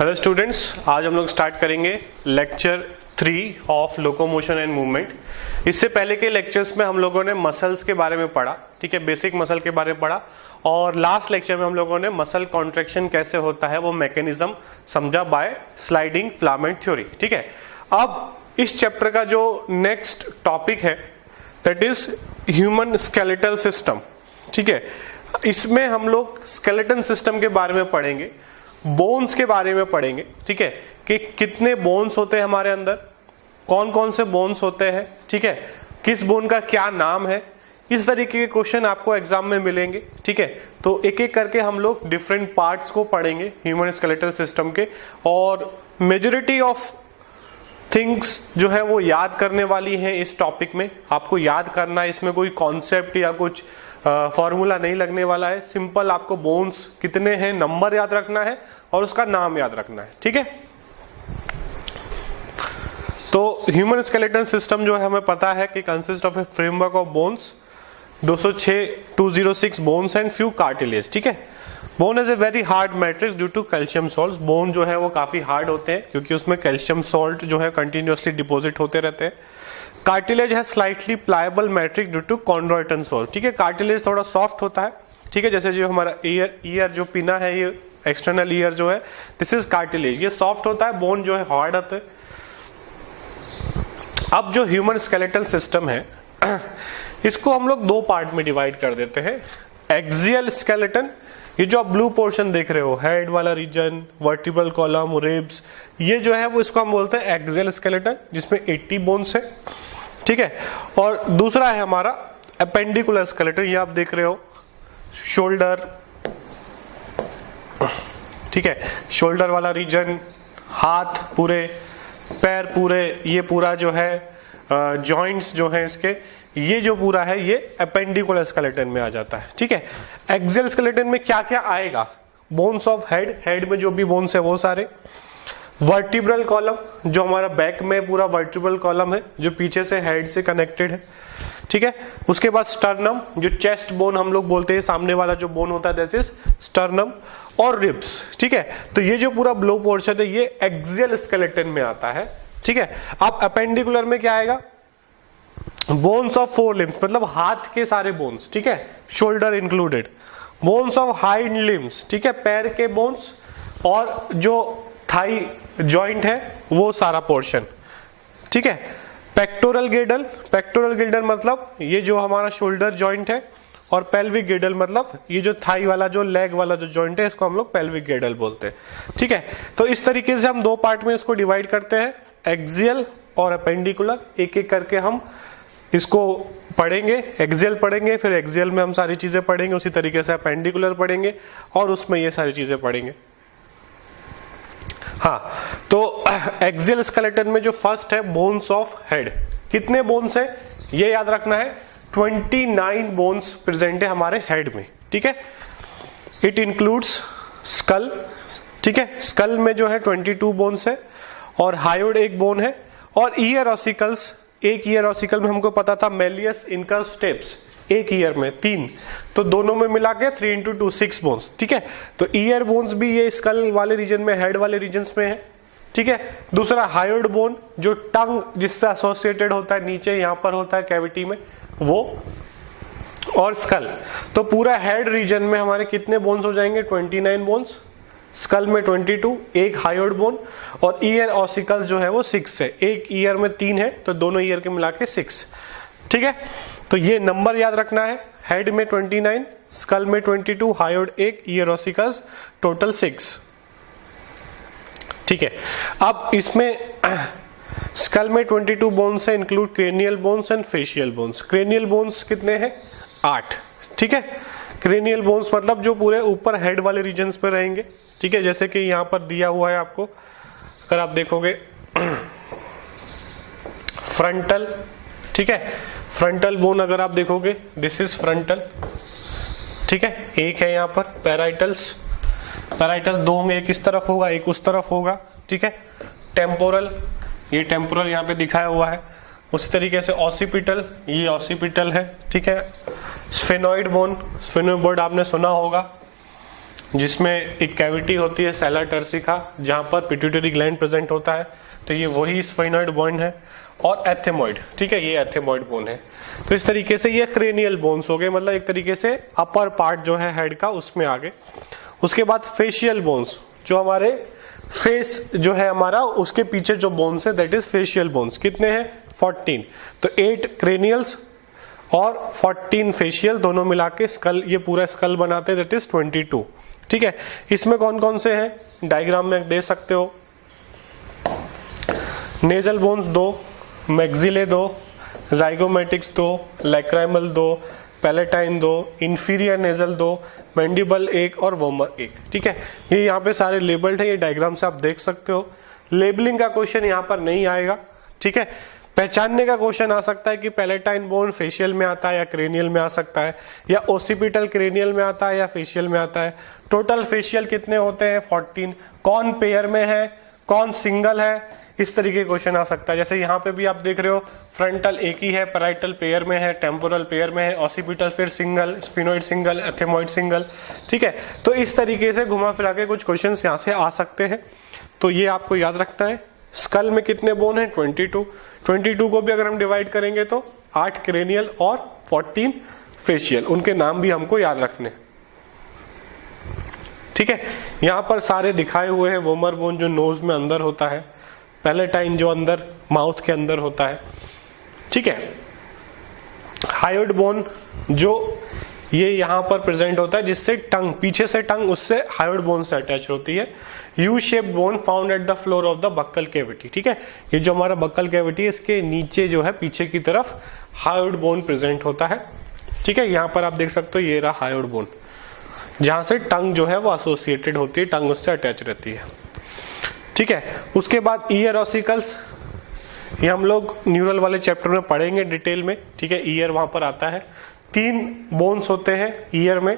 Hello students, आज हम लोग स्टार्ट करेंगे lecture 3 of locomotion and movement. इससे पहले के लेक्चर्स में हम लोगों ने मसल्स के बारे में पढ़ा, ठीक है, बेसिक मसल के बारे में पढ़ा। और लास्ट लेक्चर में हम लोगों ने मसल कॉन्ट्रैक्शन कैसे होता है वो मैकेनिज्म समझा बाय स्लाइडिंग फिलामेंट थ्योरी, ठीक है। अब इस चैप्टर का जो नेक्स्ट टॉपिक है that is human skeletal system, ठीक है। इसमें हम लोग स्केलेटन सिस्टम के बारे में पढ़ेंगे, बोन्स के बारे में पढ़ेंगे, ठीक है, कि कितने बोन्स होते हैं हमारे अंदर, कौन कौन से बोन्स होते हैं, ठीक है, किस बोन का क्या नाम है। इस तरीके के क्वेश्चन आपको एग्जाम में मिलेंगे, ठीक है। तो एक एक करके हम लोग डिफरेंट पार्ट्स को पढ़ेंगे ह्यूमन स्केलेटल सिस्टम के, और मेजॉरिटी ऑफ थिंग्स जो है वो याद करने वाली हैं इस टॉपिक में। आपको याद करना है, इसमें कोई कॉन्सेप्ट या कुछ फॉर्मूला नहीं लगने वाला है। सिंपल आपको बोन्स कितने हैं नंबर याद रखना है और उसका नाम याद रखना है, ठीक है। तो ह्यूमन स्केलेटन सिस्टम जो है हमें पता है कि consist of a framework of bones, 206 bones and few cartilage, ठीक है। Bone is a very hard matrix due to calcium salt. Bone जो है वो काफी हार्ड होते हैं क्योंकि उसमें कैल्शियम सॉल्ट जो है कंटिन्यूअसली डिपॉजिट होते रहते हैं। कार्टिलेज है slightly pliable matrix due to chondroitin salt, ठीक है। कार्टिलेज थोड़ा सॉफ्ट होता है, ठीक है, जैसे जो हमारा ईयर जो पिना है, ये एक्सटर्नल ईयर जो है, दिस इज कार्टिलेज, ये सॉफ्ट होता है। बोन जो है हार्ड होते हैं। अब जो ह्यूमन स्केलेटल सिस्टम है इसको हम लोग दो पार्ट में डिवाइड कर देते हैं। एक्सियल स्केलेटन, ये जो आप ब्लू पोर्शन देख रहे हो, हेड वाला रीजन, वर्टिब्रल कॉलम, रिब्स, ये जो है वो इसको हम बोलते हैं एक्सियल स्केलेटन, जिसमें 80 बोन्स है, ठीक है। और दूसरा है हमारा अपेंडिकुलर स्केलेटन, ये आप देख रहे हो, शोल्डर, ठीक है, शोल्डर वाला रीजन, हाथ पूरे, पैर पूरे, ये पूरा जो है जॉइंट्स जो है इसके, ये जो पूरा है ये अपेंडिकुलर स्केलेटन में आ जाता है, ठीक है। एक्सियल स्केलेटन में क्या क्या आएगा? बोन्स ऑफ हेड, हेड में जो भी बोन्स है वो सारे, वर्टिब्रल कॉलम जो हमारा बैक में पूरा वर्टिब्रल कॉलम है जो पीछे से हेड से कनेक्टेड है, ठीक है। उसके बाद स्टर्नम, जो चेस्ट बोन हम लोग बोलते हैं, सामने वाला जो बोन होता है दैट इज स्टर्नम, और रिब्स, ठीक है। तो ये जो पूरा ब्लो पोर्शन है ये एक्सियल स्केलेटन में आता है, ठीक है। अब अपेंडिकुलर में क्या आएगा? बोन्स ऑफ फोर लिम्स, मतलब हाथ के सारे बोन्स, ठीक है, shoulder included. Bones of hind limbs, ठीक है, पैर के बोन्स, और जो थाई जॉइंट है वो सारा पोर्शन, ठीक है। पेक्टोरल गिल्डल, पेक्टोरल गिल्डल मतलब ये जो हमारा शोल्डर जॉइंट है, और पेल्विक गिल्डल मतलब ये जो थाई वाला जो लेग वाला जो जॉइंट है इसको हम लोग पेल्विक गिल्डल बोलते हैं, ठीक है। तो इस तरीके से हम दो पार्ट में इसको डिवाइड करते हैं, एक्सियल और अपेंडिकुलर। एक एक करके हम इसको पढ़ेंगे, एक्सियल पढ़ेंगे, फिर एक्सियल में हम सारी चीजें पढ़ेंगे, उसी तरीके से अपेंडिकुलर पढ़ेंगे और उसमें ये सारी चीजें पढ़ेंगे। हाँ, तो एक्सियल स्केलेटन में जो फर्स्ट है बोन्स ऑफ हेड, कितने बोन्स है ये याद रखना है, 29 बोन्स प्रेजेंट है हमारे हेड में, ठीक है। इट इंक्लूड्स स्कल, ठीक है, स्कल में जो है 22 बोन्स है, और हायोड एक बोन है, और ईयर ऑसिकल्स, एक ईयर ऑसिकल में हमको पता था मेलियस इनकस स्टेप्स, एक ईयर में 3, तो दोनों में मिला के 3 into 2 6 बोन्स, ठीक है। तो ईयर बोन्स भी ये स्कल वाले रीजन में, हेड वाले रीजन में है, ठीक है। दूसरा हायोड बोन जो टंग जिससे एसोसिएटेड होता है, नीचे यहां पर होता है कैविटी में वो, और स्कल। तो पूरा हेड रीजन में हमारे कितने बोन्स हो जाएंगे? 29 बोन्स, स्कल में 22, एक हायोड बोन, और ईयर ऑसिकल्स जो है वो 6 है, एक ईयर में 3 है तो दोनों ईयर के मिला के 6, ठीक है। तो ये नंबर याद रखना है, हेड में 29, स्कल में 22, हायोड 1, ईयर ऑसिकल्स टोटल 6, ठीक है। अब इसमें स्कल में 22 बोन्स है, include cranial bones and facial bones. Cranial bones कितने हैं? 8, ठीक है। क्रेनियल बोन्स मतलब जो पूरे ऊपर हेड वाले रीजन्स पे रहेंगे, ठीक है, जैसे कि यहां पर दिया हुआ है आपको, अगर आप देखोगे फ्रंटल, ठीक है, फ्रंटल बोन अगर आप देखोगे दिस इज फ्रंटल, ठीक है, एक है यहाँ पर पैराइटल्स, पैराइटल्स दो होंगे, एक इस तरफ होगा एक उस तरफ होगा, ठीक है। टेम्पोरल, ये टेम्पोरल यहाँ पे दिखाया हुआ है, उसी तरीके से ऑसिपिटल, ये ऑसिपिटल है, ठीक है। स्फेनॉइड बोन, स्फेनोइड बोर्ड आपने सुना होगा, जिसमें एक कैविटी होती है सेला टर्सिका जहां पर पिट्यूटरी ग्लैंड प्रेजेंट होता है, तो ये वही स्फाइनॉइड बोन है। और एथेमॉइड, ठीक है, ये एथेमॉइड बोन है। तो इस तरीके से ये क्रेनियल बोन्स हो गए, मतलब एक तरीके से अपर पार्ट जो है हेड का उसमें आ गए। उसके बाद फेशियल बोन्स, जो हमारे फेस जो है हमारा उसके पीछे जो बोन्स है दैट इज फेशियल बोन्स। कितने हैं? 14। तो 8 क्रेनियल्स और 14 फेशियल, दोनों मिला के स्कल, ये पूरा स्कल बनाते हैं, दैट इज 22। ठीक है, इसमें कौन कौन से हैं डायग्राम में दे सकते हो। Nasal bones 2, maxillae 2, जाइगोमेटिक्स 2, lacrimal 2, palatine 2, inferior nasal 2, mandible 1 और वोमर 1। ठीक है, ये यहाँ पे सारे लेबल्ड है, ये डायग्राम से आप देख सकते हो। लेबलिंग का क्वेश्चन यहाँ पर नहीं आएगा। ठीक है, पहचानने का क्वेश्चन आ सकता है कि पैलेटाइन बोन फेशियल में आता है या क्रेनियल में आ सकता है, या ओसिपिटल क्रेनियल में आता है या फेशियल में आता है। टोटल फेशियल कितने होते हैं? 14। कौन पेयर में है, कौन सिंगल है, इस तरीके क्वेश्चन आ सकता है। जैसे यहाँ पे भी आप देख रहे हो, फ्रंटल एक ही है, पैराइटल पेयर में है, टेम्पोरल पेयर में है, ऑसिपिटल फिर single, sphenoid single, ethmoid single. ठीक है, तो इस तरीके से घुमा फिरा के कुछ क्वेश्चन यहाँ से आ सकते हैं, तो ये आपको याद रखना है। स्कल में कितने बोन है? 22। 22 को भी अगर हम डिवाइड करेंगे तो 8 क्रेनियल और 14 फेशियल, उनके नाम भी हमको याद रखने। ठीक है, यहाँ पर सारे दिखाए हुए हैं। वोमर बोन जो नोज में अंदर होता है, पैलेटाइन जो अंदर माउथ के अंदर होता है। ठीक है, हायोइड बोन जो ये यहाँ पर प्रेजेंट होता है, जिससे टंग, पीछे से टंग उससे हायोइड बोन से अटैच होती है। U shape bone found at the floor of the buccal cavity. ठीक है, ये जो हमारा बक्कल कैविटी है, इसके नीचे जो है पीछे की तरफ हायोइड बोन प्रेजेंट होता है। ठीक है, यहाँ पर आप देख सकते हो, ये रहा हायोइड बोन, जहां से टंग जो है वो एसोसिएटेड होती है, टंग उससे अटैच रहती है। ठीक है, उसके बाद ईयर ऑसिकल्स, ये हम लोग न्यूरल वाले चैप्टर में पढ़ेंगे डिटेल में। ठीक है, ईयर वहां पर आता है। 3 बोन्स होते हैं ईयर में,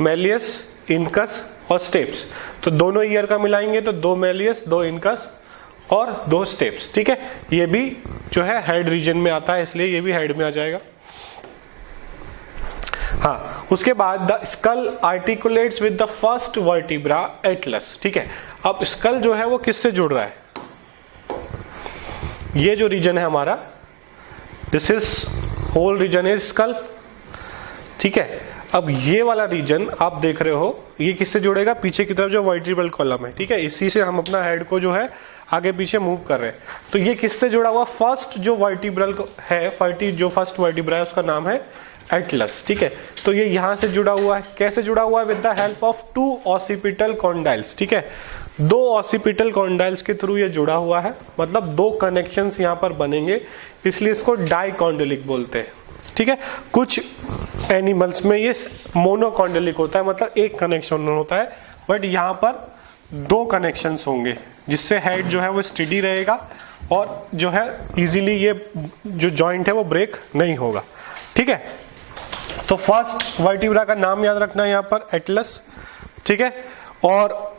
मेलियस, इनकस और स्टेप्स। तो दोनों ईयर का मिलाएंगे तो 2 मेलियस, 2 इनकस और 2 स्टेप्स। ठीक है, ये भी जो है हेड रीजन में आता है, इसलिए ये भी हेड में आ जाएगा। हाँ, उसके बाद the skull articulates with the first vertebra Atlas. ठीक है, अब स्कल जो है वो किससे जुड़ रहा है? ये जो रीजन है हमारा, this is whole region is skull. ठीक है, अब ये वाला रीजन आप देख रहे हो, ये किससे जुड़ेगा? पीछे की तरफ जो वर्टिब्रल कॉलम है। ठीक है, इसी से हम अपना हेड को जो है आगे पीछे मूव कर रहे हैं। तो ये किससे जुड़ा हुआ? फर्स्ट जो वर्टिब्रल है, जो फर्स्ट वर्टिब्रा है उसका नाम है एटलस। ठीक है, तो ये यहां से जुड़ा हुआ है। कैसे जुड़ा हुआ है? With the help of 2 occipital condyles. ठीक है, 2 ऑसिपिटल कॉन्डाइल्स के थ्रू ये जुड़ा हुआ है, मतलब 2 कनेक्शंस यहां पर बनेंगे, इसलिए इसको डाइकॉन्डलिक बोलते हैं। ठीक है, कुछ एनिमल्स में ये मोनोकॉन्डलिक होता है, मतलब एक कनेक्शन होता है, बट यहाँ पर 2 कनेक्शंस होंगे, जिससे हेड जो है वो स्टेडी रहेगा और जो है इजीली ये जो जॉइंट है वो ब्रेक नहीं होगा। ठीक है, तो फर्स्ट वर्टिब्रा का नाम याद रखना है यहाँ पर, एटलस। ठीक है, और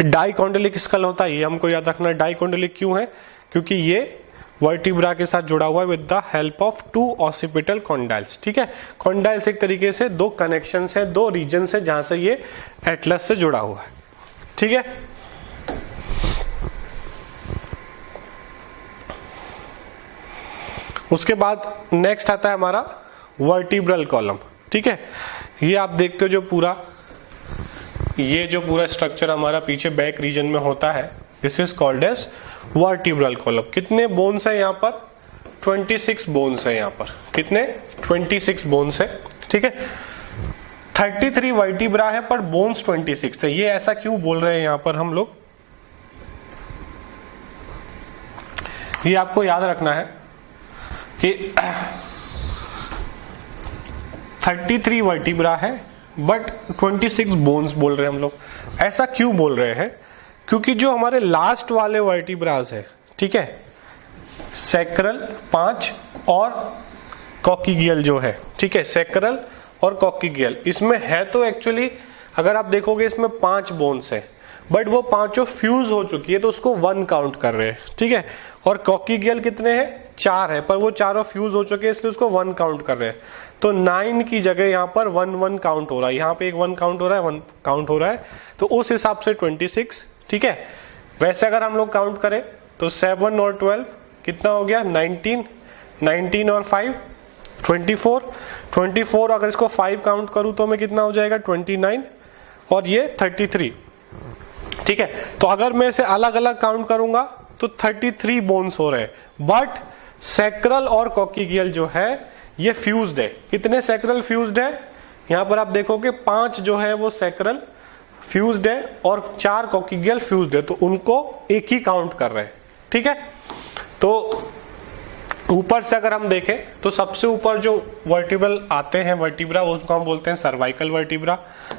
डाइकॉन्डलिक स्कल होता है, ये हमको याद रखना है। डाइकॉन्डलिक क्यों है? क्योंकि ये वर्टिब्रा के साथ जुड़ा हुआ है with the help of 2 occipital condyles. ठीक है, कॉन्डाइल्स एक तरीके से 2 कनेक्शंस है, 2 रीजन्स है जहां से ये एटलस से जुड़ा हुआ है। ठीक है, उसके बाद नेक्स्ट आता है हमारा वर्टिब्रल कॉलम। ठीक है, ये आप देखते हो जो पूरा स्ट्रक्चर हमारा पीछे बैक रीजन में होता है, this is called as vertebral column. कितने बोन्स है यहाँ पर? 26 बोन्स है यहाँ पर। कितने? 26 बोन्स है। ठीक है, 33 वर्टिब्रा है पर बोन्स 26 है। ये ऐसा क्यों बोल रहे हैं यहाँ पर हम लोग? ये आपको याद रखना है कि 33 वर्टिब्रा है बट 26 बोन्स बोल रहे हैं हम लोग। ऐसा क्यों बोल रहे हैं? क्योंकि जो हमारे लास्ट वाले वर्टिब्रास है, ठीक है, सैक्रल 5 और कॉक्सिगियल जो है, ठीक है, सैक्रल और कॉक्सिगियल, इसमें है तो एक्चुअली अगर आप देखोगे इसमें 5 बोन्स है, बट वो पांचों फ्यूज हो चुकी है तो उसको 1 काउंट कर रहे हैं। ठीक है, और कॉक्सिगियल कितने हैं? 4 है, पर वो चारों फ्यूज हो चुके हैं इसलिए उसको 1 काउंट कर रहे हैं। तो 9 की जगह यहाँ पर 1 काउंट हो रहा है, यहाँ पे एक 1 काउंट हो रहा है, 1 काउंट हो रहा है, तो उस हिसाब से 26। ठीक है, वैसे अगर हम लोग काउंट करें तो 7 और 12 कितना हो गया, 19, 19 और 5 24, 24 अगर इसको 5 काउंट करूं तो मैं कितना हो जाएगा 29 और ये 33। ठीक है, तो अगर मैं इसे अलग अलग काउंट करूंगा तो 33 बोन्स हो रहे हैं, बट सैक्रल और कॉक्सिगियल जो है ये फ्यूज्ड है। कितने सैक्रल फ्यूज्ड है, यहां पर आप देखोगे 5 जो है वो सैक्रल फ्यूज्ड है और 4 कॉक्सिगियल फ्यूज्ड है, तो उनको एक ही काउंट कर रहे हैं। ठीक है, तो ऊपर से अगर हम देखें तो सबसे ऊपर जो वर्टिब्रल आते हैं वर्टिब्रा, उसको हम बोलते हैं सर्वाइकल वर्टिब्रा।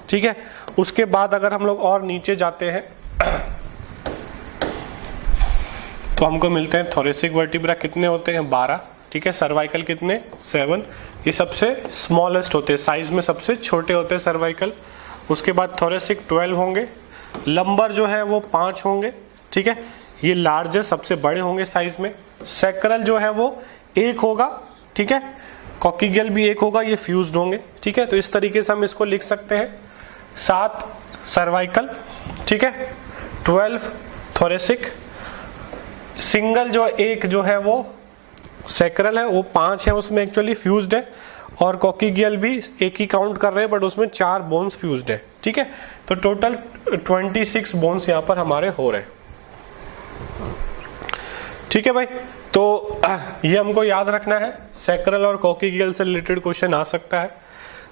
ठीक है, उसके बाद अगर हम लोग और नीचे जाते हैं तो हमको मिलते हैं थोरेसिक वर्टिब्रा, कितने होते हैं 12। ठीक है, सर्वाइकल कितने 7, ये सबसे स्मॉलेस्ट होते हैं, साइज में सबसे छोटे होते हैं सर्वाइकल। उसके बाद थोरेसिक 12 होंगे, लंबर जो है वो 5 होंगे। ठीक है, ये लार्जेस्ट सबसे बड़े होंगे साइज में। सैक्रल जो है वो 1 होगा। ठीक है, कॉक्सिगियल भी 1 होगा, ये फ्यूज्ड होंगे। ठीक है, तो इस तरीके से हम इसको लिख सकते हैं, 7 सर्वाइकल, ठीक है, 12 थोरेसिक, सिंगल जो 1 जो है वो सैक्रल है, वो 5 है, उसमें एक्चुअली फ्यूज्ड है, और कॉक्सिगियल भी 1 ही काउंट कर रहे हैं बट उसमें 4 बोन्स फ्यूज्ड है। ठीक है, तो टोटल 26 बोन्स यहाँ पर हमारे हो रहे हैं। ठीक है भाई, तो ये हमको याद रखना है, सैक्रल और कॉक्सिगियल से रिलेटेड क्वेश्चन आ सकता है,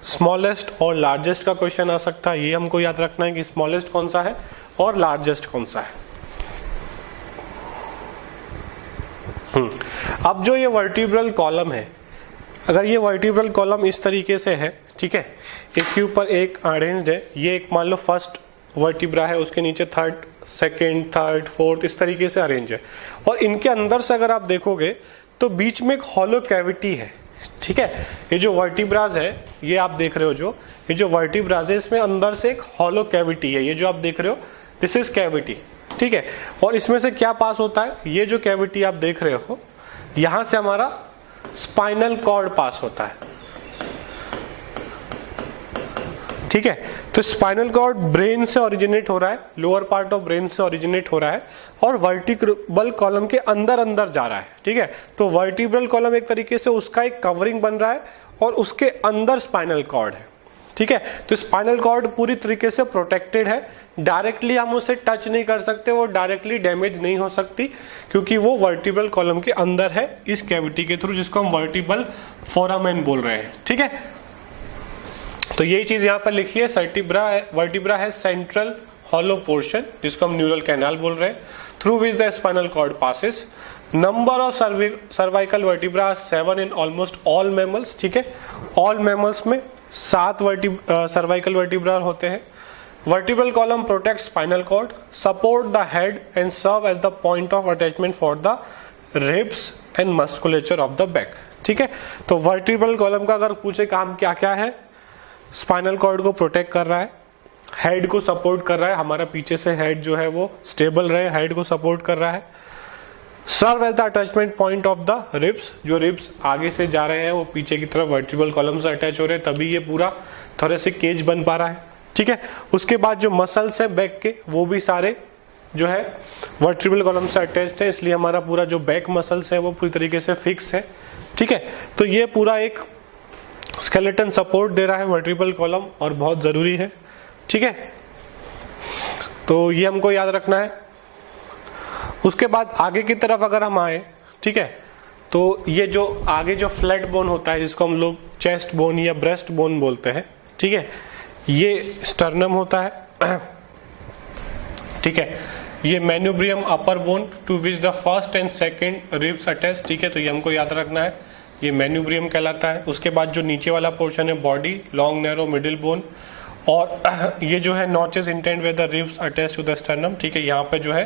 स्मॉलेस्ट और लार्जेस्ट का क्वेश्चन आ सकता है, ये हमको याद रखना है कि स्मॉलेस्ट कौन सा है और लार्जेस्ट कौन सा है। अब जो ये वर्टिब्रल कॉलम है, अगर ये वर्टिब्रल कॉलम इस तरीके से है, ठीक है, एक के ऊपर एक अरेंज्ड है, ये एक मान लो फर्स्ट वर्टिब्रा है, उसके नीचे थर्ड, सेकेंड, थर्ड, फोर्थ, इस तरीके से अरेंज है, और इनके अंदर से अगर आप देखोगे तो बीच में एक हॉलो कैविटी है। ठीक है, ये जो वर्टिब्राज है, ये आप देख रहे हो, जो ये जो वर्टिब्राज है इसमें अंदर से एक हॉलो कैविटी है, ये जो आप देख रहे हो दिस इज कैविटी। ठीक है, और इसमें से क्या पास होता है, ये जो कैविटी आप देख रहे हो यहां से हमारा स्पाइनल कॉर्ड पास होता है। ठीक है, तो स्पाइनल कॉर्ड ब्रेन से ओरिजिनेट हो रहा है, लोअर पार्ट ऑफ ब्रेन से ओरिजिनेट हो रहा है और वर्टिब्रल कॉलम के अंदर अंदर जा रहा है। ठीक है, तो वर्टिब्रल कॉलम एक तरीके से उसका एक कवरिंग बन रहा है और उसके अंदर स्पाइनल कॉर्ड है। ठीक है, तो स्पाइनल कॉर्ड पूरी तरीके से प्रोटेक्टेड है, डायरेक्टली हम उसे टच नहीं कर सकते, वो डायरेक्टली डैमेज नहीं हो सकती क्योंकि वो वर्टिब्रल कॉलम के अंदर है इस कैविटी के थ्रू, जिसको हम वर्टिब्रल फोरामेन बोल रहे हैं। ठीक है, तो यही चीज यहां पर लिखी है, वर्टिब्रा है सेंट्रल हॉलो पोर्शन जिसको हम न्यूरल कैनाल बोल रहे हैं, through which the spinal cord passes. Number of cervical vertebra 7 in almost all mammals. ठीक है, ऑल मैमल्स में 7 सर्वाइकल वर्टिब्रा होते हैं। Vertebral column protect spinal cord, support the head and serve as the point of attachment for the ribs and musculature of the back. ठीक है, तो vertebral column का अगर पूछे काम क्या क्या है, स्पाइनल कॉर्ड को प्रोटेक्ट कर रहा है, हेड को सपोर्ट कर रहा है, हमारा पीछे से हेड जो है वो स्टेबल रहे, हेड को सपोर्ट कर रहा है, serve as the attachment point of the ribs, जो रिब्स आगे से जा रहे हैं वो पीछे की तरफ वर्टिब्रल कॉलम से अटैच हो रहे हैं, तभी ये पूरा थोरेसिक केज बन पा रहा है। ठीक है, उसके बाद जो मसल्स है बैक के वो भी सारे जो है वर्टिब्रल कॉलम से अटैच्ड है, इसलिए हमारा पूरा जो बैक मसल्स है वो पूरी तरीके से फिक्स है। ठीक है, तो ये पूरा एक स्केलेटन सपोर्ट दे रहा है वर्टिब्रल कॉलम और बहुत जरूरी है। ठीक है, तो ये हमको याद रखना है। उसके बाद आगे की तरफ अगर हम आए, ठीक है, तो ये जो आगे जो फ्लैट बोन होता है जिसको हम लोग चेस्ट बोन या ब्रेस्ट बोन बोलते हैं, ठीक है, ये स्टर्नम होता है। ठीक है, ये manubrium upper bone to which the first and second ribs attach. ठीक है, तो ये हमको याद रखना है, ये मैन्यूब्रियम कहलाता है। उसके बाद जो नीचे वाला पोर्शन है body, long narrow middle bone, और ये जो है notches intend with the ribs attach to the sternum. ठीक है, यहाँ पे जो है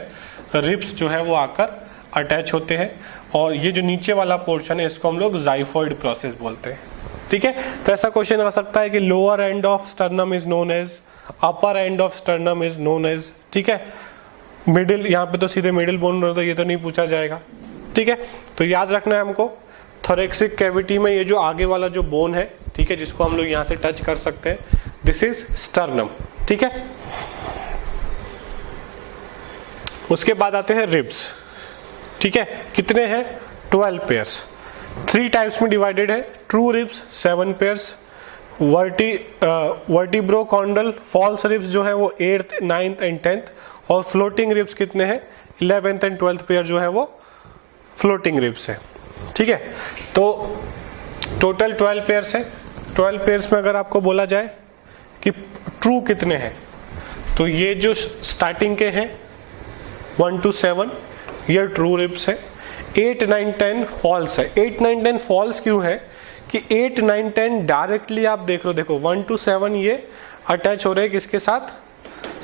रिब्स जो है वो आकर अटैच होते हैं, और ये जो नीचे वाला पोर्शन है इसको हम लोग जाइफोइड प्रोसेस बोलते हैं। ठीक है, तो ऐसा क्वेश्चन आ सकता है कि lower end of sternum is known as, upper end of sternum is known as. ठीक है, मिडिल, यहाँ पे तो सीधे मिडिल बोन रहे तो ये तो नहीं पूछा जाएगा। ठीक है। तो याद रखना है हमको, थोरेक्सिक कैविटी में ये जो आगे वाला जो बोन है, ठीक है, जिसको हम लोग यहां से टच कर सकते हैं, दिस इज स्टर्नम, ठीक है। उसके बाद आते हैं रिब्स, ठीक है, कितने हैं, 12 पेयर्स, 3 टाइप्स में डिवाइडेड है, true ribs 7 pairs, vertebrochondral false ribs जो है वो 8th 9th एंड 10th, और फ्लोटिंग रिब्स कितने हैं, 11th एंड 12th पेयर जो है वो फ्लोटिंग रिब्स है, ठीक है। तो टोटल 12 पेयर्स है। 12 पेयर्स में अगर आपको बोला जाए कि ट्रू कितने हैं, तो ये जो स्टार्टिंग के हैं 1 to 7 ये ट्रू रिब्स है, 8 9 10 फॉल्स है। 8 9 10 फॉल्स क्यों है कि 8 9 10 डायरेक्टली आप देख लो, देखो 1 to 7 ये अटैच हो रहे हैं किसके साथ,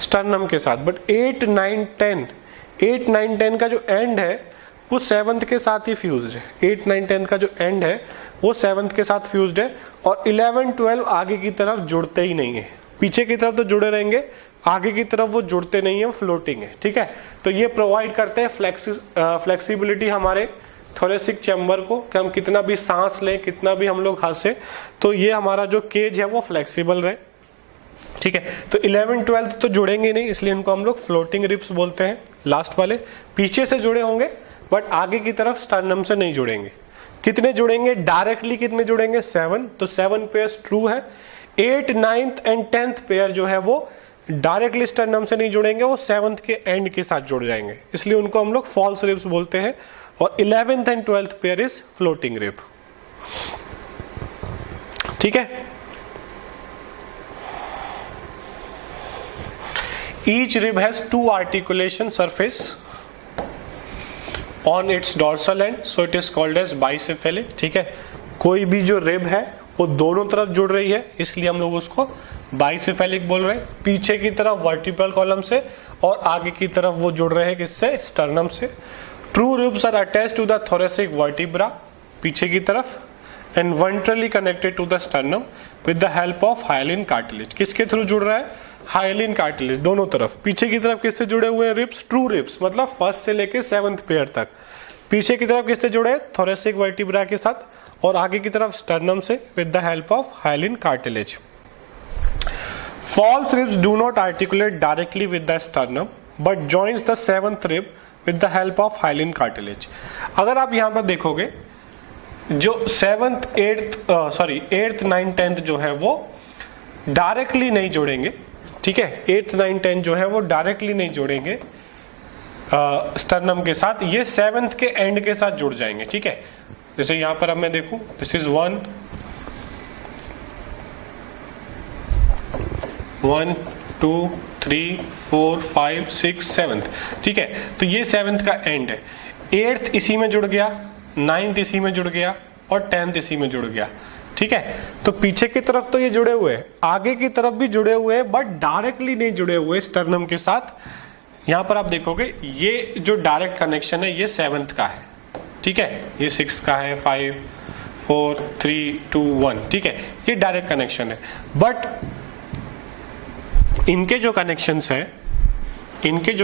स्टर्नम के साथ, बट 8 9 10 का जो एंड है वो 7th के साथ ही फ्यूज्ड है। 8 9 10 का जो एंड है वो 7th के साथ फ्यूज्ड है, और 11 12 आगे की तरफ जुड़ते ही नहीं है, पीछे की तरफ तो जुड़े रहेंगे, आगे की तरफ वो जुड़ते नहीं है, फ्लोटिंग है, ठीक है। तो ये प्रोवाइड करते हैं फ्लेक्सिबिलिटी हमारे थोरेसिक चैम्बर को, कि हम कितना भी सांस लें, कितना भी हम लोग हंसे, तो ये हमारा जो केज है वो फ्लेक्सिबल रहे, ठीक है। तो 11 12 तो जुड़ेंगे नहीं, इसलिए इनको हम लोग फ्लोटिंग रिब्स बोलते हैं। लास्ट वाले पीछे से जुड़े होंगे बट आगे की तरफ स्टर्नम से नहीं जुड़ेंगे। कितने जुड़ेंगे डायरेक्टली, कितने जुड़ेंगे, 7, तो 7 पेयर्स ट्रू है। 8 9th एंड 10th पेयर जो है वो डायरेक्टली स्टर्नम से नहीं जुड़ेंगे, वो 7th के एंड के साथ जुड़ जाएंगे, इसलिए उनको हम लोग फॉल्स रिब्स बोलते हैं। और 11th and 12th pair is floating rib, ठीक है। Each rib has 2 articulation surface on its dorsal end, so it is called as bicephalic, ठीक है। कोई भी जो रिब है वो दोनों तरफ जुड़ रही है, इसलिए हम लोग उसको बाइसेफेलिक बोल रहे हैं। पीछे की तरफ वर्टिब्रल कॉलम से और आगे की तरफ वो जुड़ रहे हैं किससे, स्टर्नम से। True ribs are attached to the thoracic vertebra, पीछे की तरफ, and ventrally connected to the sternum with the help of hyaline cartilage. किसके थ्रू जुड़ रहा है, हाइलिन कार्टिलेज, दोनों तरफ। पीछे की तरफ किससे जुड़े हुए हैं रिब्स, ट्रू रिब्स, मतलब 1st से लेके 7th पेयर तक। पीछे की तरफ किससे जुड़े, थोरेसिक वर्टिब्रा के साथ, और आगे की तरफ स्टर्नम से with the help of hyaline cartilage. False ribs do not articulate directly with the sternum but joins the 7th rib with the help of hyaline cartilage। अगर आप यहाँ पर देखोगे जो 7th 8th 9 10th जो है वो डायरेक्टली नहीं जोड़ेंगे, ठीक है। 8th 9 10 जो है वो डायरेक्टली नहीं जोड़ेंगे स्टर्नम के साथ, ये 7th के एंड के साथ जुड़ जाएंगे, ठीक है। जैसे यहाँ पर अब मैं देखूं, दिस इज 1 2 3 4 5 6 7th, ठीक है। तो ये 7th का एंड है, 8th इसी में जुड़ गया, 9th इसी में जुड़ गया, और 10th इसी में जुड़ गया, ठीक है। तो पीछे की तरफ तो ये जुड़े हुए हैं, आगे की तरफ भी जुड़े हुए हैं, बट डायरेक्टली नहीं जुड़े हुए स्टर्नम के साथ। यहां पर आप देखोगे ये जो डायरेक्ट कनेक्शन है ये 7th का है, ठीक है, ये 6th का है, 5 4 3 2 1, ठीक है, ये डायरेक्ट कनेक्शन है। बट इनके जो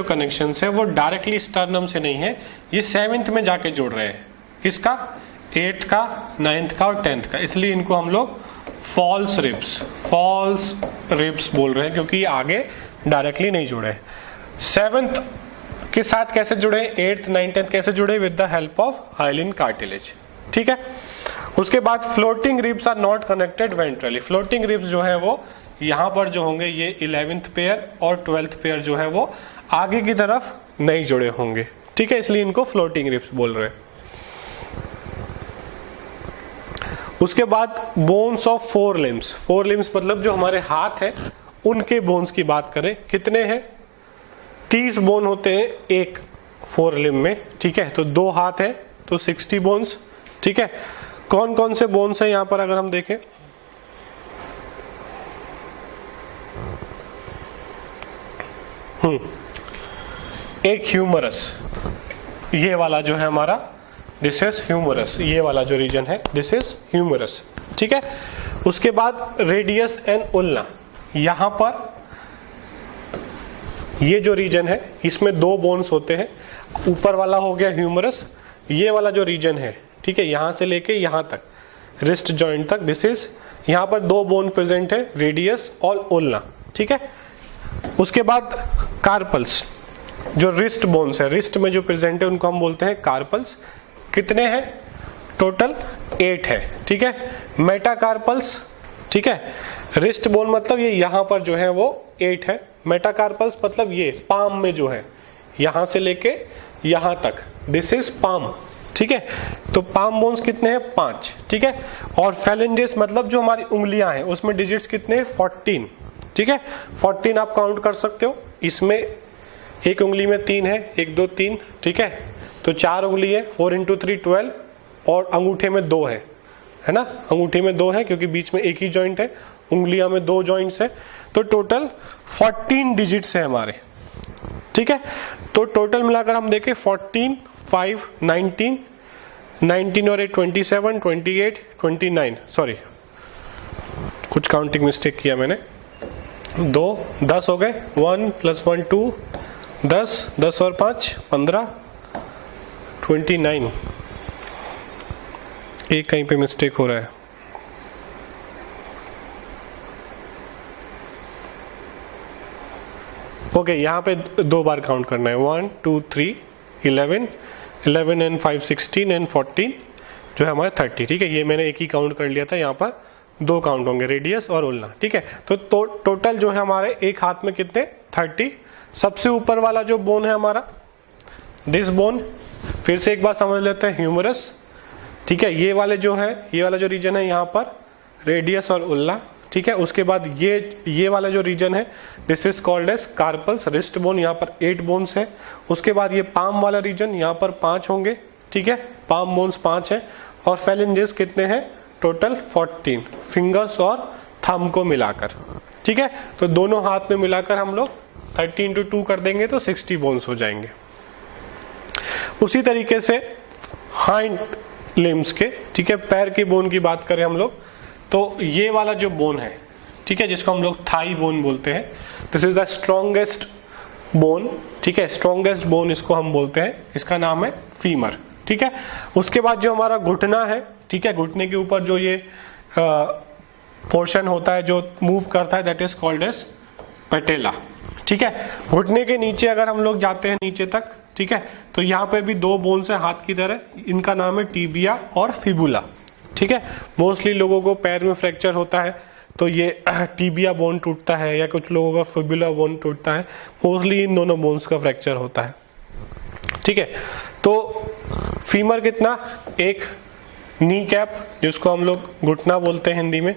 कनेक्शंस है वो डायरेक्टली स्टर्नम से नहीं है, ये 7th में जाके जोड़ रहे हैं, किसका, 8th का, 9th का और 10th का, इसलिए इनको हम लोग फॉल्स रिब्स बोल रहे हैं, क्योंकि ये आगे डायरेक्टली नहीं जुड़े। 7th के साथ कैसे जुड़े, 8th 9 10th कैसे जुड़े, with the help of hyaline cartilage, ठीक है। उसके बाद floating ribs are not connected ventrally. Floating ribs जो है वो यहां पर जो होंगे ये 11th पेयर और 12th पेयर जो है वो आगे की तरफ नहीं जुड़े होंगे, ठीक है, इसलिए इनको फ्लोटिंग रिब्स बोल रहे हैं। उसके बाद बोन्स ऑफ 4 लिम्स। 4 लिम्स मतलब जो हमारे हाथ है उनके बोन्स की बात करें, कितने हैं, 30 बोन होते हैं एक 4 लिम्ब में, ठीक है। तो 2 हाथ है तो 60 बोन्स, ठीक है। कौन कौन से बोन्स है यहाँ पर अगर हम देखें, एक ह्यूमरस, ये वाला जो है हमारा, दिस इज ह्यूमरस, ये वाला जो रीजन है दिस इज ह्यूमरस, ठीक है। उसके बाद रेडियस एंड उल्ना, यहां पर ये जो रीजन है इसमें 2 बोन्स होते हैं, ऊपर वाला हो गया ह्यूमरस, ये वाला जो रीजन है, ठीक है, यहाँ से लेके यहाँ तक रिस्ट जॉइंट तक, दिस इज, यहाँ पर दो बोन प्रेजेंट है, रेडियस और उल्ना, ठीक है। उसके बाद कार्पल्स, जो रिस्ट बोन्स है, रिस्ट में जो प्रेजेंट है उनको हम बोलते हैं कार्पल्स। कितने हैं टोटल? 8 है, ठीक है। मेटाकार्पल्स, ठीक है, रिस्ट बोन मतलब ये यहाँ पर जो है वो 8 है। मेटाकार्पल्स मतलब ये पाम में जो है, यहां से लेके यहां तक, दिस इज पाम, ठीक है। तो पाम बोन्स कितने हैं? 5, ठीक है। और फेलेंजेस मतलब जो हमारी उंगलियां हैं उसमें डिजिट्स कितने हैं? 14, ठीक है। 14 आप काउंट कर सकते हो। इसमें एक उंगली में 3 है, 1 2 3, ठीक है। तो 4 उंगली है, 4 × 3 12, और अंगूठे में 2 है ना, अंगूठे में 2 है क्योंकि बीच में एक ही जॉइंट है, उंगलियां में 2 जॉइंट्स है। तो टोटल 14 डिजिट्स है हमारे, ठीक है। तो टोटल मिलाकर हम देखें 14, 5, 19, 19 और 8 27, 28, 29, सॉरी कुछ काउंटिंग मिस्टेक किया मैंने, 2 10 हो गए, 1 + 1 2, 10, 10 और 5 15, 29, एक कहीं पे मिस्टेक हो रहा है। ओके, यहाँ पे 2 बार काउंट करना है, 1 2 3 11, 11 and 5 16 and 14 जो है हमारा 30, ठीक है। ये मैंने एक ही काउंट कर लिया था, यहाँ पर 2 काउंट होंगे, रेडियस और उल्ना, ठीक है। तो टोटल जो है हमारे एक हाथ में कितने? 30। सबसे ऊपर वाला जो बोन है हमारा, दिस बोन, फिर से एक बार समझ लेते हैं, ह्यूमरस, ठीक है। ये वाले जो है, ये वाला जो रीजन है यहाँ पर रेडियस और उल्ना, ठीक है। उसके बाद ये वाला जो रीजन है, this is called as carpals, wrist bone, यहाँ पर 8 बोन्स है। उसके बाद ये पाम वाला रीजन, यहाँ पर 5 होंगे, ठीक है, पाम बोन्स 5 है। और फेलेंजेस कितने हैं? टोटल 14, फिंगर्स और थंब को मिलाकर, ठीक है। तो दोनों हाथ में मिलाकर हम लोग 30 × 2 कर देंगे तो 60 बोन्स हो जाएंगे। उसी तरीके से हाइंड लिम्स के, ठीक है, पैर की बोन की बात करें हम लोग, तो ये वाला जो बोन है, ठीक है, जिसको हम लोग थाई बोन बोलते हैं, this is the strongest bone, ठीक है, स्ट्रॉन्गेस्ट बोन इसको हम बोलते हैं, इसका नाम है फीमर, ठीक है। उसके बाद जो हमारा घुटना है, ठीक है, घुटने के ऊपर जो ये पोर्शन होता है जो मूव करता है, that is called as patella, ठीक है। घुटने के नीचे अगर हम लोग जाते हैं नीचे तक, ठीक है, तो यहाँ पे भी 2 बोन्स है हाथ की तरह, इनका नाम है टिबिया और फिबुला, ठीक है। मोस्टली लोगों को पैर में फ्रैक्चर होता है तो ये टिबिया बोन टूटता है, या कुछ लोगों का फिबुला बोन टूटता है, मोस्टली इन दोनों बोन्स का फ्रैक्चर होता है, ठीक है। तो फीमर कितना? एक, नी कैप जिसको हम लोग घुटना बोलते हैं हिंदी में,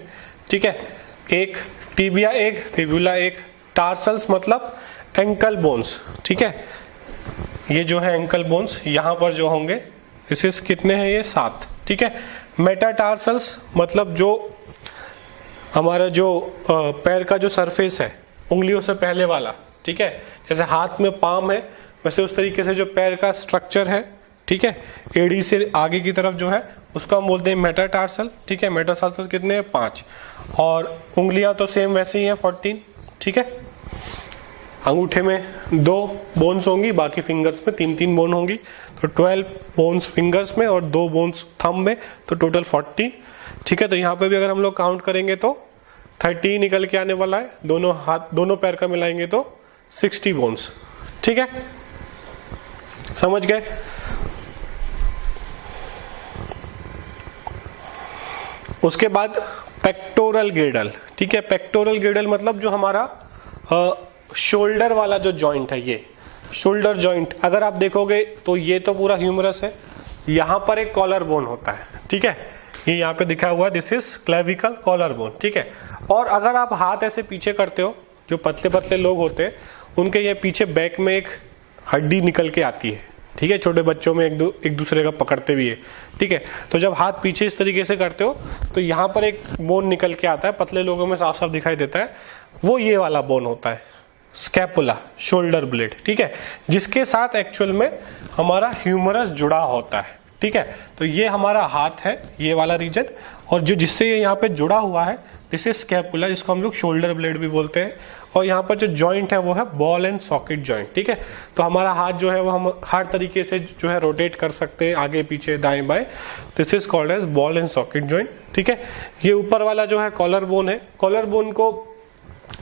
ठीक है, एक, टिबिया एक, फिबुला एक, टार्सल्स मतलब एंकल बोन्स, ठीक है, ये जो है एंकल बोन्स यहाँ पर जो होंगे, इस कितने हैं? ये 7, ठीक है। मेटाटार्सल्स मतलब जो हमारा जो पैर का जो सरफेस है उंगलियों से पहले वाला, ठीक है, जैसे हाथ में पाम है वैसे उस तरीके से जो पैर का स्ट्रक्चर है, ठीक है, एड़ी से आगे की तरफ जो है उसको हम बोलते हैं मेटाटार्सल, ठीक है। मेटाटार्सल कितने हैं? 5, और उंगलियां तो सेम वैसे ही हैं 14, ठीक है। अंगूठे में 2 बोन्स होंगी, बाकी फिंगर्स में 3 बोन होंगी, तो 12 बोन्स फिंगर्स में और 2 बोन्स थंब में, तो टोटल 14, ठीक है। तो यहाँ पे भी अगर हम लोग काउंट करेंगे तो 30 निकल के आने वाला है, दोनों हाथ दोनों पैर का मिलाएंगे तो 60 बोन्स, ठीक है, समझ गए। उसके बाद पेक्टोरल गिर्डल, ठीक है। पेक्टोरल गिर्डल मतलब जो हमारा शोल्डर वाला जो जॉइंट है, ये शोल्डर जॉइंट अगर आप देखोगे तो ये तो पूरा ह्यूमरस है, यहाँ पर एक कॉलर बोन होता है, ठीक है, ये यहाँ पे दिखा हुआ है, this is clavicle collar bone, ठीक है। और अगर आप हाथ ऐसे पीछे करते हो, जो पतले पतले लोग होते हैं उनके ये पीछे बैक में एक हड्डी निकल के आती है, ठीक है, छोटे बच्चों में एक दूसरे का पकड़ते भी है, ठीक है। तो जब हाथ पीछे इस तरीके से करते हो तो यहाँ पर एक बोन निकल के आता है, पतले लोगों में साफ साफ दिखाई देता है, वो ये वाला बोन होता है, स्कैपुला, शोल्डर ब्लेड, ठीक है, जिसके साथ एक्चुअल में हमारा ह्यूमरस जुड़ा होता है, ठीक है। तो ये हमारा हाथ है, ये वाला रीजन, और जो जिससे ये यहाँ पे जुड़ा हुआ है दिस इज स्कैपुला, जिसको हम लोग शोल्डर ब्लेड भी बोलते हैं। और यहाँ पर जो जॉइंट है वो है बॉल एंड सॉकेट जॉइंट, ठीक है। तो हमारा हाथ जो है वो हम हर तरीके से जो है रोटेट कर सकते हैं, आगे पीछे दाएं बाएं। This is called as ball and socket joint, ठीक है। ये ऊपर वाला जो है कॉलर बोन है। कॉलर बोन को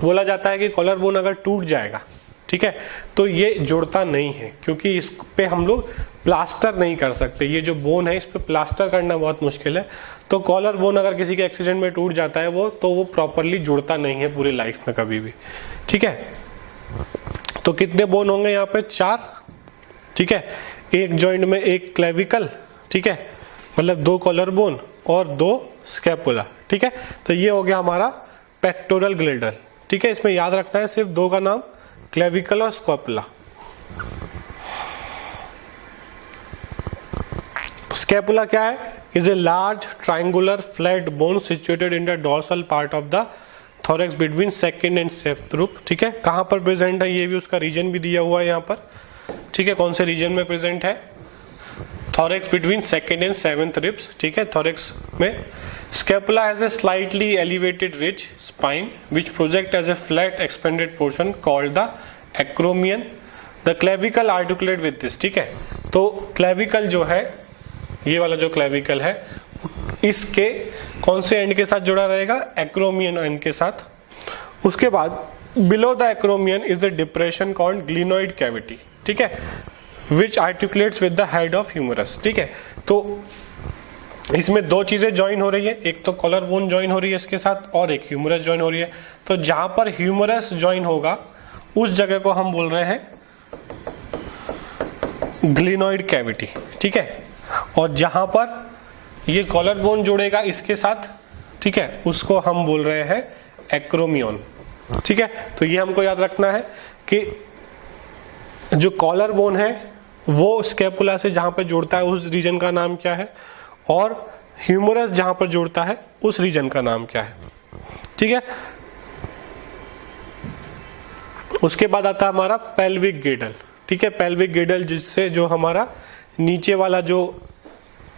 बोला जाता है कि कॉलर बोन अगर टूट जाएगा, ठीक है, तो ये जुड़ता नहीं है, क्योंकि इस पे हम लोग प्लास्टर नहीं कर सकते। ये जो बोन है इस पे प्लास्टर करना बहुत मुश्किल है। तो कॉलर बोन अगर किसी के एक्सीडेंट में टूट जाता है वो प्रॉपरली जुड़ता नहीं है पूरी लाइफ में कभी भी, ठीक है। तो कितने बोन होंगे यहाँ पे? 4, ठीक है। एक जॉइंट में एक क्लेविकल, ठीक है, मतलब 2 कॉलर बोन और 2 स्कैपुला, ठीक है। तो ये हो गया हमारा पेक्टोरल ग्लेडल, ठीक है। इसमें याद रखना है सिर्फ 2 का नाम, क्लेविकल और स्कैपुला। स्कैपुला क्या है? Is a large triangular flat bone situated in the dorsal part of the thorax between second and seventh रूप, ठीक है। कहां पर प्रेजेंट है ये भी उसका रीजन भी दिया हुआ है यहाँ पर, ठीक है। कौन से रीजन में प्रेजेंट है? Thorax between second and seventh ribs, ठीक है, थोरैक्स में। Scapula has a slightly elevated ridge spine which project as a flat expanded portion called the acromion. The clavicle articulate with this, ठीक है। तो clavicle जो है, ये वाला जो क्लेविकल है, इसके कौन से एंड के साथ जुड़ा रहेगा? एक्रोमियन एंड के साथ। उसके बाद below the acromion is the depression called glenoid cavity, ठीक है, which articulates with the head of humerus, ठीक है। तो इसमें 2 चीजें ज्वाइन हो रही है, एक तो कॉलर बोन ज्वाइन हो रही है इसके साथ और एक ह्यूमरस ज्वाइन हो रही है। तो जहां पर ह्यूमरस ज्वाइन होगा उस जगह को हम बोल रहे हैं ग्लिनोइड कैविटी, ठीक है। और जहां पर ये कॉलर बोन जुड़ेगा इसके साथ, ठीक है, उसको हम बोल रहे हैं एक्रोमियन, ठीक है। तो ये हमको याद रखना है कि जो कॉलर बोन है वो स्कैपुला से जहां पर जुड़ता है उस रीजन का नाम क्या है, और ह्यूमरस जहां पर जुड़ता है उस रीजन का नाम क्या है, ठीक है। उसके बाद आता है हमारा पेल्विक गिडल, ठीक है। पेल्विक गिडल जिससे जो हमारा नीचे वाला जो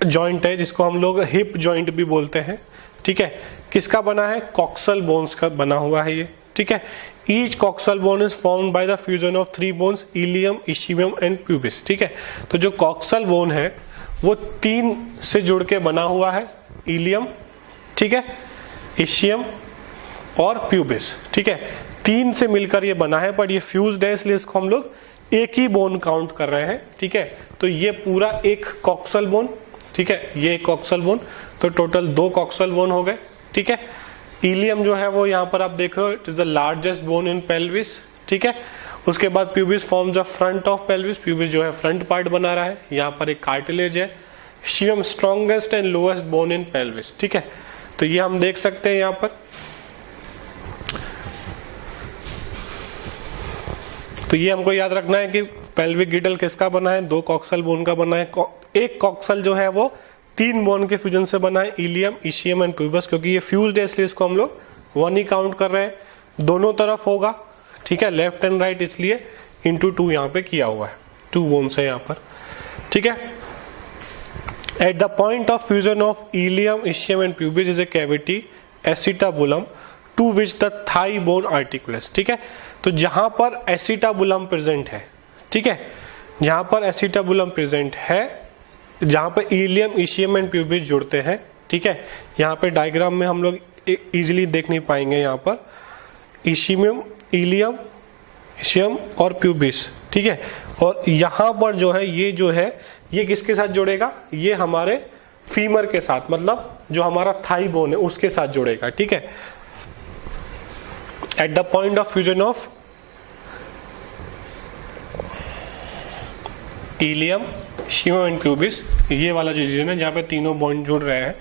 जॉइंट है, जिसको हम लोग हिप जॉइंट भी बोलते हैं, ठीक है, किसका बना है? कॉक्सल बोन्स का बना हुआ है ये, ठीक है। Each coxal bone is formed by the fusion of 3 bones, ilium, ischium and pubis, ठीक है। तो जो कॉक्सल बोन है वो 3 से जुड़ के बना हुआ है, इलियम, ठीक है, इशियम और प्यूबिस, ठीक है। 3 से मिलकर ये बना है, पर ये फ्यूज्ड है इसलिए इसको हम लोग एक ही बोन काउंट कर रहे हैं, ठीक है। तो ये पूरा एक कॉक्सल बोन, ठीक है, ये एक कॉक्सल बोन, तो टोटल 2 कॉक्सल बोन हो गए, ठीक है। इलियम जो है वो यहाँ पर आप देख रहे हो, it is the largest bone in pelvis, ठीक है। उसके बाद pubis forms the front of pelvis, pubis जो है फ्रंट पार्ट बना रहा है, यहाँ पर एक कार्टिलेज है। Ischium strongest and lowest bone in pelvis, ठीक है। तो ये हम देख सकते हैं यहाँ पर। तो ये हमको याद रखना है कि पेल्विक गिडल किसका बना है? 2 कॉक्सल बोन का बना है। एक कॉक्सल जो है वो 3 बोन के फ्यूजन से बना है, इलियम, इशियम एंड प्यूबस। क्योंकि ये फ्यूज्ड है इसलिए इसको हम लोग 1 ही काउंट कर रहे हैं। दोनों तरफ होगा, ठीक है, लेफ्ट एंड राइट, इसलिए इंटू 2 यहाँ पे किया हुआ है, 2 बोन्स है यहाँ पर, ठीक है। At the point of fusion of ilium, ischium and pubis is a cavity acetabulum to which the thigh bone articulates, ठीक है। तो जहां पर एसिटाबुलम प्रेजेंट है, ठीक है, जहां पर एसिटाबुलम प्रेजेंट है, जहां पर इलियम, इशियम एंड प्यूबिस जुड़ते हैं, ठीक है। यहाँ पे डायग्राम में हम लोग इजीली देख नहीं पाएंगे, यहाँ पर इशियम, इलियम, इशियम और प्यूबिस, ठीक है। और यहाँ पर जो है ये किसके साथ जुड़ेगा? ये हमारे फीमर के साथ, मतलब जो हमारा थाई बोन है उसके साथ जुड़ेगा, ठीक है। At the point of fusion of ilium, ischium and pubis, ये वाला जो रीजन है जहाँ पे तीनों बॉन्ड जुड़ रहे हैं,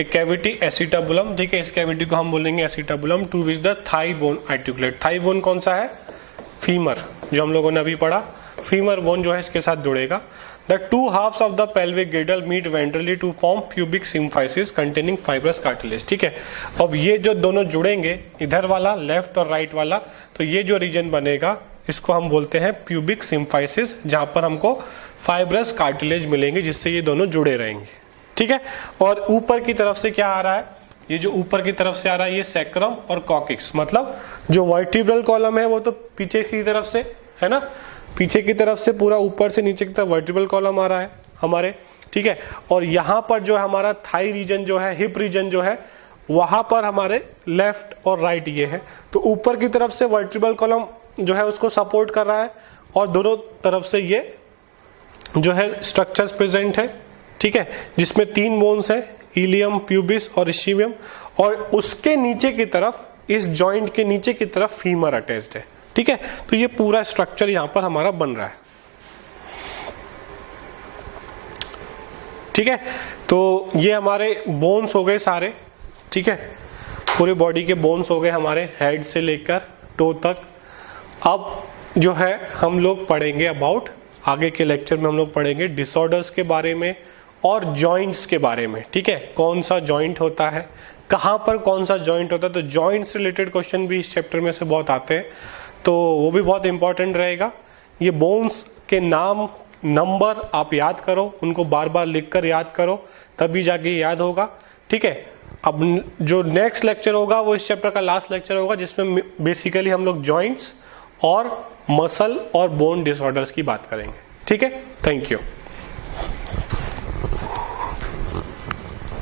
एक कैविटी एसिटाबुलम, ठीक है। इस कैविटी को हम बोलेंगे acetabulum to which the thigh bone articulate. Thigh bone कौन सा है? फीमर, जो हम लोगों ने अभी पढ़ा, फीमर बोन जो है इसके साथ जुड़ेगा। The 2 halves of the pelvic girdle meet ventrally to form pubic symphysis containing fibrous cartilage, ठीक है। अब ये जो दोनों जुड़ेंगे, इधर वाला लेफ्ट और राइट वाला, तो ये जो रीजन बनेगा इसको हम बोलते हैं प्यूबिक सिम्फाइसिस, जहां पर हमको फाइब्रस कार्टिलेज मिलेंगे जिससे ये दोनों जुड़े रहेंगे, ठीक है। और ऊपर की तरफ से क्या आ रहा है? ये जो ऊपर की तरफ से आ रहा है ये सैक्रम और कॉक्सिक्स, मतलब जो वर्टिब्रल कॉलम है वो तो पीछे की तरफ से है ना, पीछे की तरफ से पूरा ऊपर से नीचे की तरफ वर्टिब्रल कॉलम आ रहा है हमारे, ठीक है। और यहाँ पर जो हमारा थाई रीजन जो है, हिप रीजन जो है, वहां पर हमारे लेफ्ट और राइट ये है। तो ऊपर की तरफ से वर्टिब्रल कॉलम जो है उसको सपोर्ट कर रहा है और दोनों तरफ से ये जो है स्ट्रक्चर्स प्रेजेंट है, ठीक है, जिसमें 3 बोन्स है, इलियम, प्यूबिस और इस्चियम, और उसके नीचे की तरफ, इस जॉइंट के नीचे की तरफ फीमर अटैच्ड है, ठीक है। तो ये पूरा स्ट्रक्चर यहां पर हमारा बन रहा है, ठीक है। तो ये हमारे बोन्स हो गए सारे, ठीक है, पूरे बॉडी के बोन्स हो गए हमारे हेड से लेकर टो तक। अब जो है हम लोग पढ़ेंगे अबाउट, आगे के लेक्चर में हम लोग पढ़ेंगे डिसऑर्डर्स के बारे में और जॉइंट्स के बारे में, ठीक है, कौन सा जॉइंट होता है, कहाँ पर कौन सा जॉइंट होता है। तो जॉइंट्स रिलेटेड क्वेश्चन भी इस चैप्टर में से बहुत आते हैं, तो वो भी बहुत इंपॉर्टेंट रहेगा। ये बोन्स के नाम, नंबर आप याद करो, उनको बार बार लिखकर याद करो, तभी जाके याद होगा, ठीक है। अब जो नेक्स्ट लेक्चर होगा वो इस चैप्टर का लास्ट लेक्चर होगा, जिसमें बेसिकली हम लोग जॉइंट्स और मसल और बोन डिसऑर्डर्स की बात करेंगे, ठीक है। Thank you.